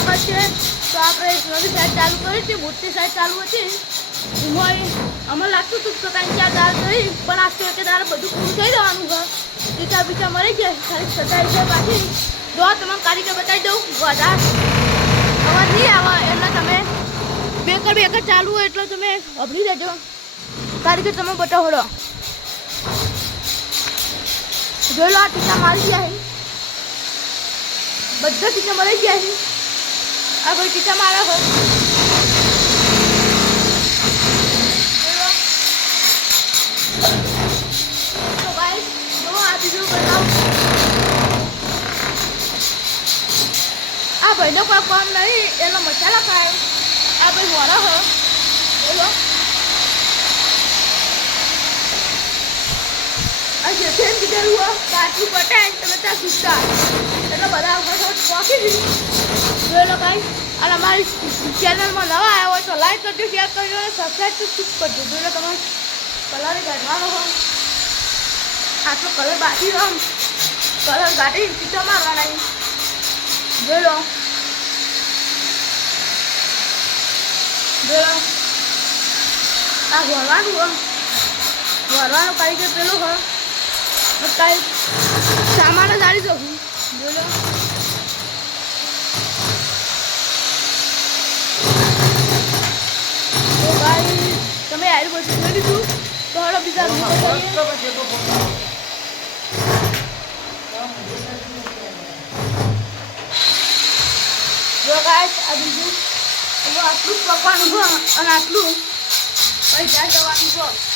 આગળ છે તો આપણે એક નવી સાઈડ ચાલુ કરી છે. મોટી સાઈડ ચાલુ હતી એમાં અમને લાગતું હતું તો 3-4 દાળ થઈ પણ આ તો એક દાળ બધું પૂરું થઈ જવાનું છે. ટીચા પીચા મરી ગયા ખાલી સતાઈ છે બાકી. જો તમને કારીગર બતાવી દઉં વધારે અવાજ નહીં આવે એટલે તમે બેકર ચાલુ હોય એટલે તમે અભરી દેજો. કારીગર તમે બતાવડો જોઈ લો. આ ટીચા મારી ગયા છે બધા ટીચા મરી ગયા છે. આ કોઈ ટીચા મારા હોય તો ભાઈ જો આ બીજું બનાવ. આ ભાઈનો કોઈ કામ નહીં એનો મસાલા ખાય. આ ભાઈ મોડા હો બોલો. આ જેઠે કીધેલું હોય આટલું બટાય તમે ત્યાં સુધતા એટલે બધા વખત પહોંચી ગઈ. જોઈ લો ભાઈ. અને અમારી ચેનલમાં નવા આવ્યા હોય તો લાઈક કરજો, શેર કરજો અને સબસ્ક્રાઈબ તો ચૂક કરજો. જોઈ લો તમે કલર કાઢવાનો હોય આટલો કલર બાકી હોય કલર કાઢી ચીચો મારવાના. જોઈ લો આ ભરવાનું હોય ભરવાનું કારીગર પેલું હોય કાંઈ સામાન જ આવી જવું. જોઈ લો તો ભાઈ તમે આયુ બધું જોઈ લીધું તો હળો બીજા જો ગાઈસ આ બીજું આટલું પકવાનું હોય અને આટલું પછી ત્યાં જવાનું હોય.